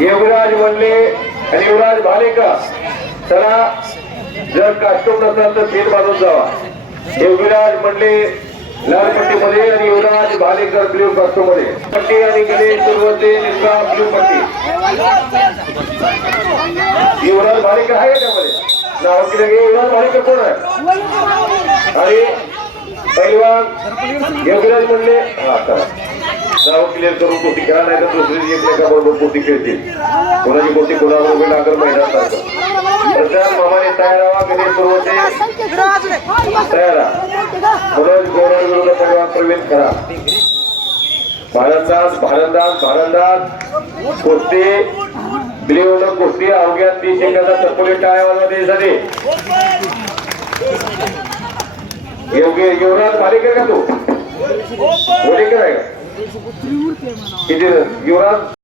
युवराज वल्ले आणि युवराज भालेकर चला जर कास्टूम नसाल तर सीट बाजून जावा. युवराज म्हणले लाल पट्टीमध्ये आणि युवराज भालेकर ब्ल्यू कास्टूममध्ये पट्टी आणि गणेश सुरवते निष्ठा ब्ल्यू पट्टी. युवराज भालेकर आहे त्यामध्ये? नाव की लगे युवराज भालेकर कोण आहे? आणि पहिलवान योगीराज म्हणले हा नाव क्लिअर करून पोटी खेळा नाही तर दुसरी एकमेकाबरोबर पोटी खेळतील. कोणाची पोटी कोणाबरोबर लागल महिना सारखं. मामाने तयार राहा गणेश सुरवते तयार राहा. मनोज गौरव विरुद्ध पहिलवान प्रवीण खरा भारतदास भारतदास भारतदास. कुस्ती. बिलिवड कुस्ती अवघ्या तीस सेकंदात चपोली टाळ्या वाजवा देशासाठी योग्य युवराज पालेकर का तू? बोलेकर आहे का किती युवराज